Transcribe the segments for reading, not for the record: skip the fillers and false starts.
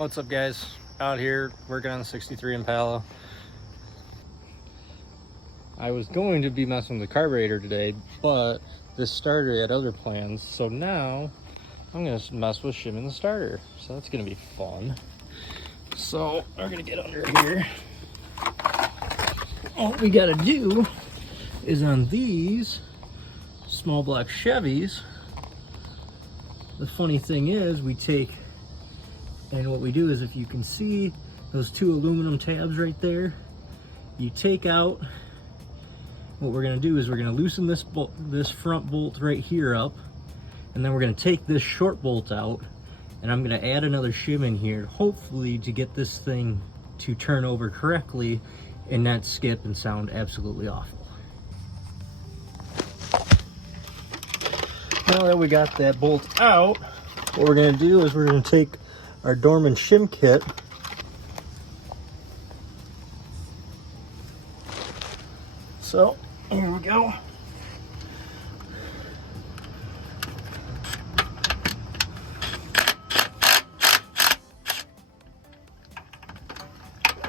What's up, guys? Out here working on the 63 Impala. I was going to be messing with the carburetor today, but this starter had other plans, so now I'm gonna mess with shimming the starter. So that's gonna be fun. So we're gonna get under here. All we gotta do is on these small block Chevys, the funny thing is we take, and what we do is, if you can see those two aluminum tabs right there, you take out, what we're gonna do is we're gonna loosen this bolt, this front bolt right here up, and then we're gonna take this short bolt out, and I'm gonna add another shim in here, hopefully to get this thing to turn over correctly and not skip and sound absolutely awful. Now that we got that bolt out, what we're gonna do is we're gonna take our Dorman shim kit, so here we go.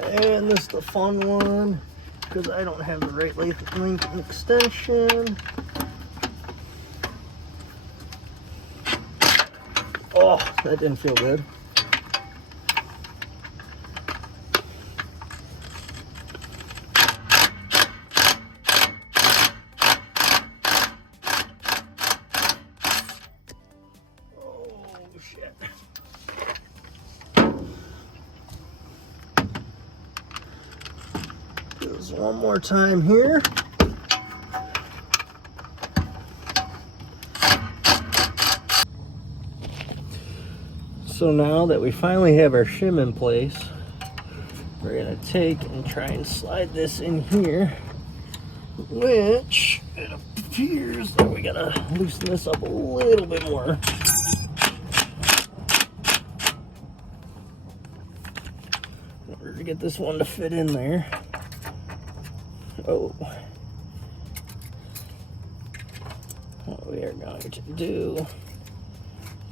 And this is the fun one, because I don't have the right length and extension. Oh, that didn't feel good. Oh, shit. Do this one more time here. So now that we finally have our shim in place, we're gonna take and try and slide this in here, which it appears that we gotta loosen this up a little bit more. In order to get this one to fit in there. Oh. What we are going to do,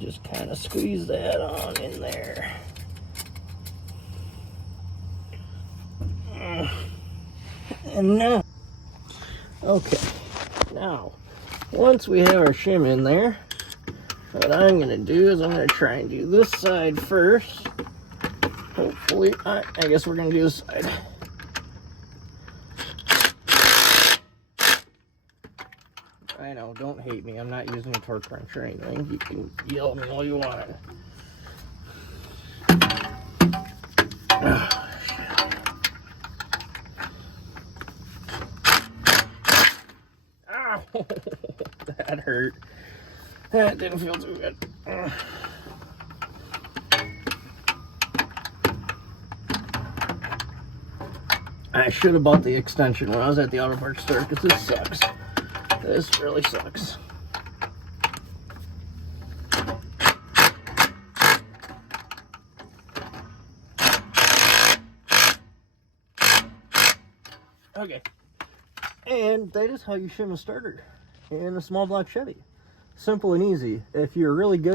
just kind of squeeze that on in there. And now, okay, now, once we have our shim in there, what I'm gonna do is I'm gonna try and do this side first. Hopefully, I guess we're gonna do this side. I know, don't hate me. I'm not using a torque wrench or anything. You can yell at me all you want. Oh, ow! That hurt. That didn't feel too good. I should have bought the extension when I was at the auto parts store, because this sucks. This really sucks. Okay. And that is how you shim a starter in a small block Chevy. Simple and easy. If you're really good